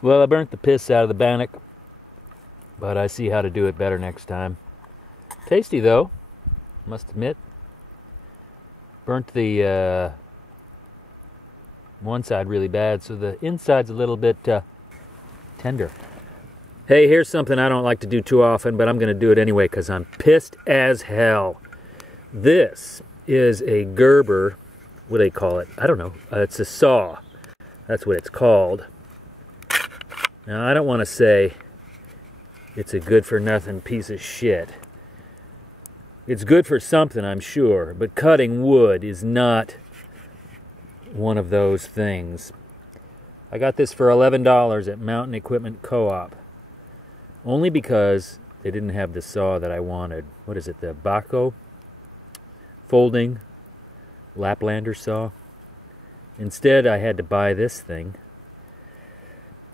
Well, I burnt the piss out of the bannock, but I see how to do it better next time. Tasty though, must admit. Burnt the one side really bad, so the inside's a little bit tender. Hey, here's something I don't like to do too often, but I'm going to do it anyway because I'm pissed as hell. This is a Gerber. What do they call it? I don't know. It's a saw. That's what it's called. Now, I don't want to say it's a good-for-nothing piece of shit. It's good for something, I'm sure, but cutting wood is not one of those things. I got this for $11 at Mountain Equipment Co-op. Only because they didn't have the saw that I wanted. What is it, the Baco folding Laplander saw? Instead, I had to buy this thing.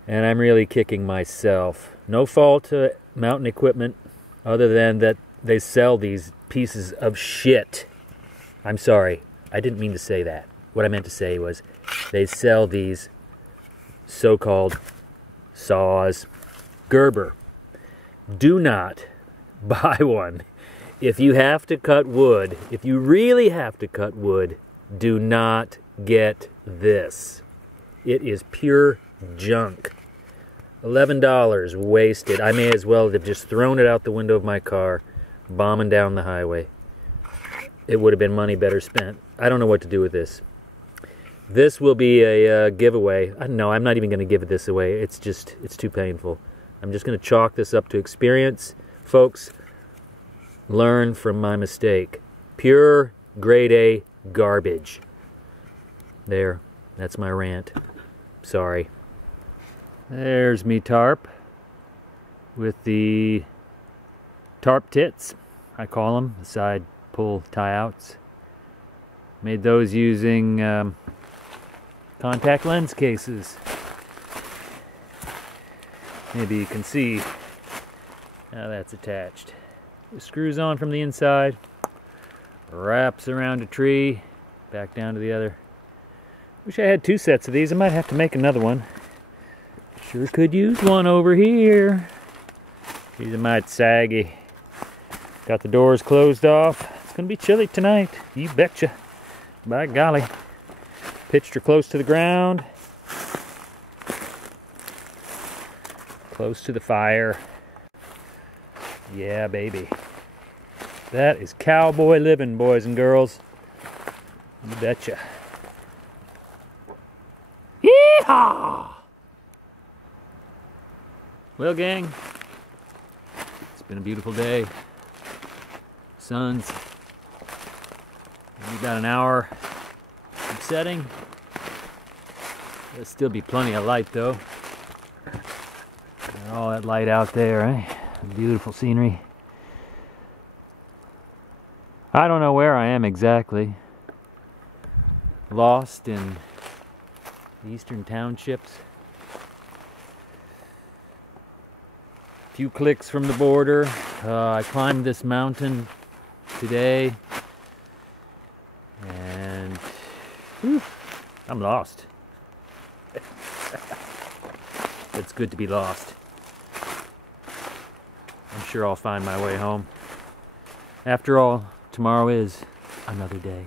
And I'm really kicking myself. No fault to Mountain Equipment, other than that they sell these pieces of shit. I'm sorry, I didn't mean to say that. What I meant to say was they sell these so-called saws. Gerber, do not buy one. If you have to cut wood, if you really have to cut wood, do not get this. It is pure junk. $11 wasted. I may as well have just thrown it out the window of my car, bombing down the highway. It would have been money better spent. I don't know what to do with this. This will be a giveaway. No, I'm not even going to give this away. It's too painful. I'm just going to chalk this up to experience. Folks, learn from my mistake. Pure grade A garbage. There, that's my rant. Sorry. There's me tarp with the tarp tits, I call them, the side pull tie-outs. Made those using contact lens cases. Maybe you can see how that's attached. It screws on from the inside, wraps around a tree, back down to the other. Wish I had two sets of these. I might have to make another one. Sure could use one over here. These are mighty saggy. Got the doors closed off. It's gonna be chilly tonight. You betcha. By golly. Pitched her close to the ground. Close to the fire. Yeah, baby. That is cowboy living, boys and girls. You betcha. Yeehaw! Well, gang, it's been a beautiful day. Sun's maybe about an hour from setting. There'll still be plenty of light, though. Got all that light out there, eh? Beautiful scenery. I don't know where I am exactly. Lost in the eastern townships. Few clicks from the border. I climbed this mountain today, and whew, I'm lost. It's good to be lost. I'm sure I'll find my way home. After all, tomorrow is another day.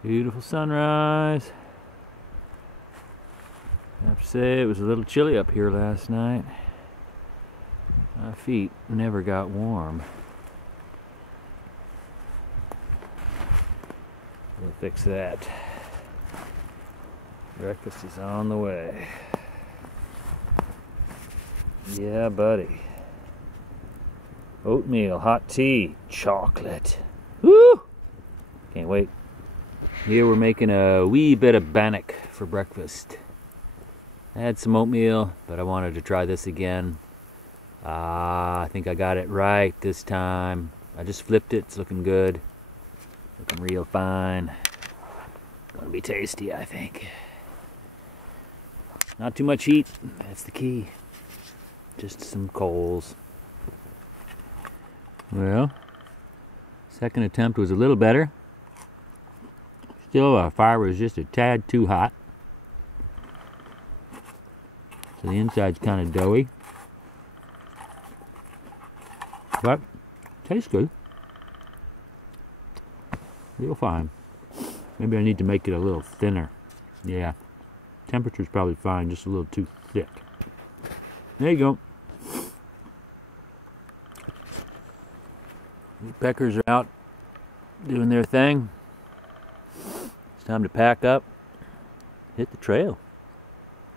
Beautiful sunrise. I have to say it was a little chilly up here last night. My feet never got warm. We'll fix that. Breakfast is on the way. Yeah, buddy. Oatmeal, hot tea, chocolate. Woo! Can't wait. Here we're making a wee bit of bannock for breakfast. I had some oatmeal, but I wanted to try this again. I think I got it right this time. I just flipped it. It's looking good. Looking real fine. Gonna be tasty, I think. Not too much heat. That's the key. Just some coals. Well, second attempt was a little better. Still, fire was just a tad too hot. So the inside's kind of doughy. But, tastes good. Real fine. Maybe I need to make it a little thinner. Yeah. Temperature's probably fine, just a little too thick. There you go. The peckers are out doing their thing. It's time to pack up, hit the trail.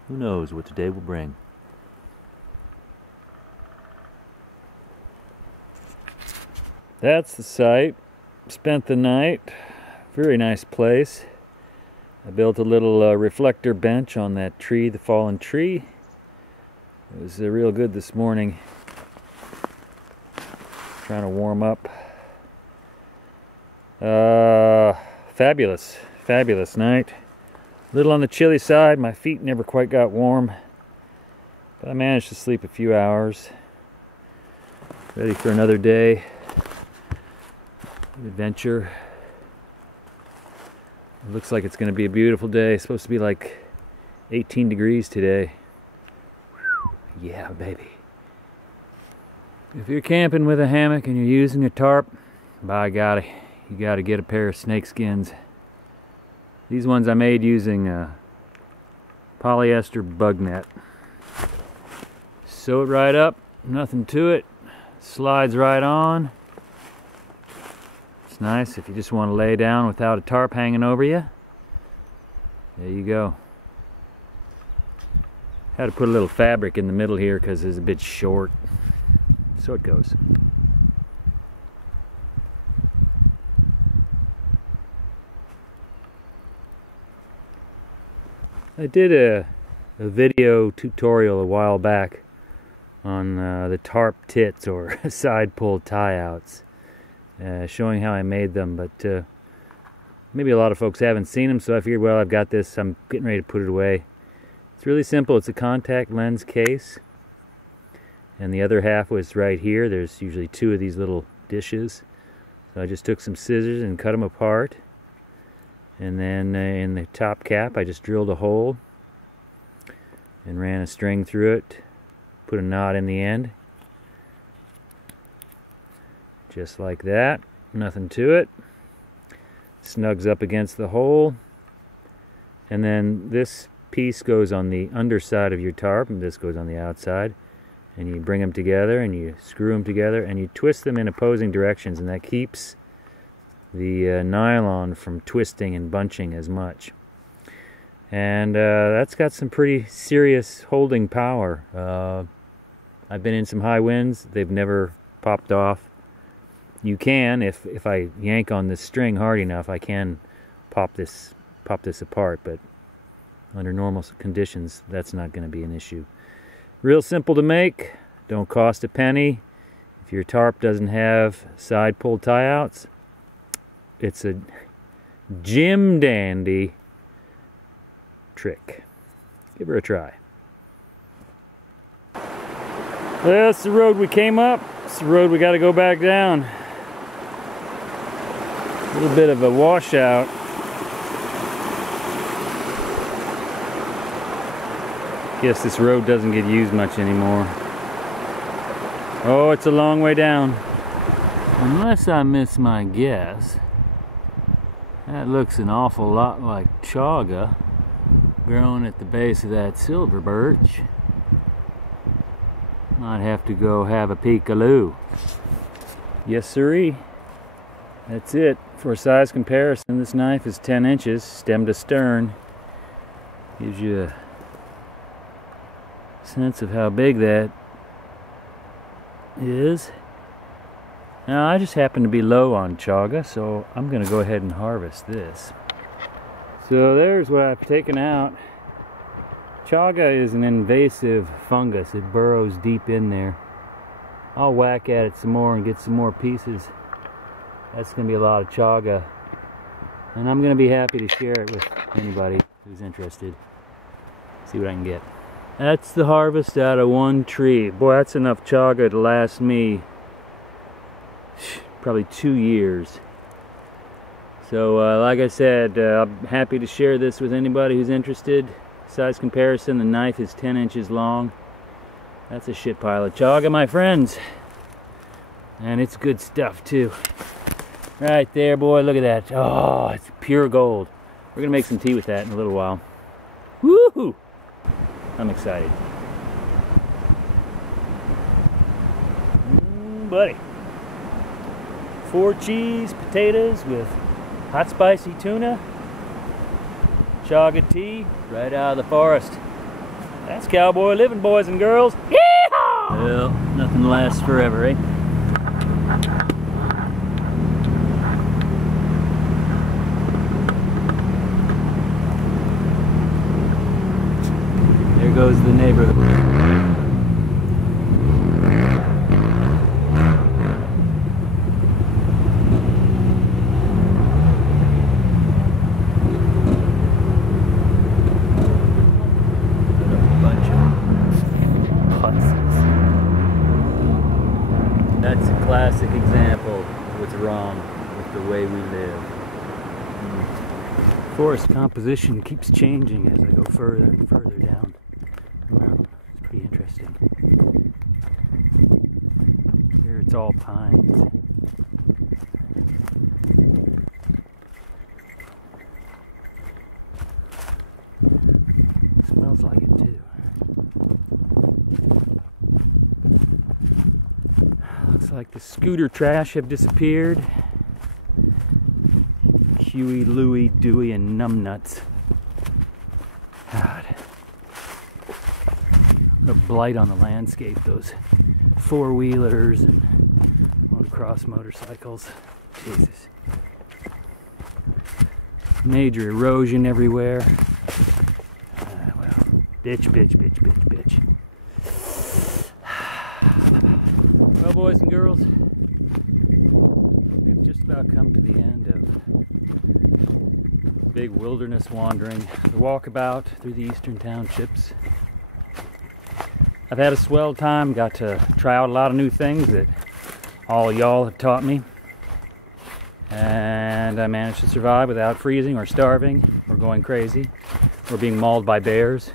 Who knows what today will bring. That's the site. Spent the night. Very nice place. I built a little reflector bench on that tree, the fallen tree. It was real good this morning. Trying to warm up. Fabulous night. A little on the chilly side. My feet never quite got warm, but I managed to sleep a few hours. Ready for another day. Adventure. It looks like it's going to be a beautiful day. It's supposed to be like 18 degrees today. Whew. Yeah, baby. If you're camping with a hammock and you're using a tarp, by golly, you got to get a pair of snake skins. These ones I made using polyester bug net. Sew it right up, nothing to it. Slides right on. It's nice if you just want to lay down without a tarp hanging over you. There you go. Had to put a little fabric in the middle here because it's a bit short. So it goes. I did a video tutorial a while back on the tarp tits or side pull tie outs, showing how I made them, but maybe a lot of folks haven't seen them, so I figured, well, I've got this, I'm getting ready to put it away. It's really simple. It's a contact lens case, and the other half was right here. There's usually two of these little dishes, so I just took some scissors and cut them apart. And then in the top cap, I just drilled a hole and ran a string through it, put a knot in the end, just like that, nothing to it. Snugs up against the hole, and then this piece goes on the underside of your tarp, and this goes on the outside, and you bring them together, and you screw them together, and you twist them in opposing directions, and that keeps the nylon from twisting and bunching as much. And that's got some pretty serious holding power. I've been in some high winds. They've never popped off. You can, if I yank on this string hard enough, I can pop this apart, but under normal conditions, that's not going to be an issue. Real simple to make. Don't cost a penny. If your tarp doesn't have side pull tie outs, it's a Jim dandy trick. Give her a try. Well, that's the road we came up. It's the road we got to go back down. A little bit of a washout. Guess this road doesn't get used much anymore. Oh, it's a long way down. Unless I miss my guess, that looks an awful lot like chaga growing at the base of that silver birch. Might have to go have a peek-a-loo. Yes, sirree. That's it. For a size comparison, this knife is 10 inches, stem to stern. Gives you a sense of how big that is. Now, I just happen to be low on chaga, so I'm going to go ahead and harvest this. So there's what I've taken out. Chaga is an invasive fungus. It burrows deep in there. I'll whack at it some more and get some more pieces. That's going to be a lot of chaga. And I'm going to be happy to share it with anybody who's interested. See what I can get. That's the harvest out of one tree. Boy, that's enough chaga to last me probably 2 years. So like I said, I'm happy to share this with anybody who's interested. Size comparison, the knife is 10 inches long. That's a shit pile of chaga, my friends. And it's good stuff too. Right there, boy, look at that. Oh, it's pure gold. We're gonna make some tea with that in a little while. Woohoo! I'm excited. Buddy. 4 cheese potatoes with hot spicy tuna. Chaga tea right out of the forest. That's cowboy living, boys and girls. Yeehaw! Well, nothing lasts forever, eh? There goes the neighborhood. That's a classic example of what's wrong with the way we live. Forest composition keeps changing as I go further and further down the mountain. It's pretty interesting. Here it's all pines. It smells like it too. Looks like the scooter trash have disappeared. Huey, Louie, Dewey, and Numbnuts. God. What a blight on the landscape, those four-wheelers and motocross motorcycles. Jesus. Major erosion everywhere. Well, bitch, bitch, bitch, bitch, bitch. Well, boys and girls, we've just about come to the end of big wilderness wandering, the walkabout through the eastern townships. I've had a swell time, got to try out a lot of new things that all y'all have taught me, and I managed to survive without freezing or starving or going crazy or being mauled by bears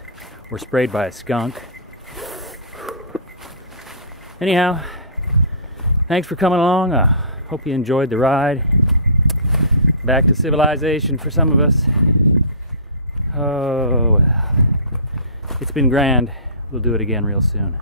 or sprayed by a skunk. Anyhow, thanks for coming along. I hope you enjoyed the ride. Back to civilization for some of us. Oh, well. It's been grand. We'll do it again real soon.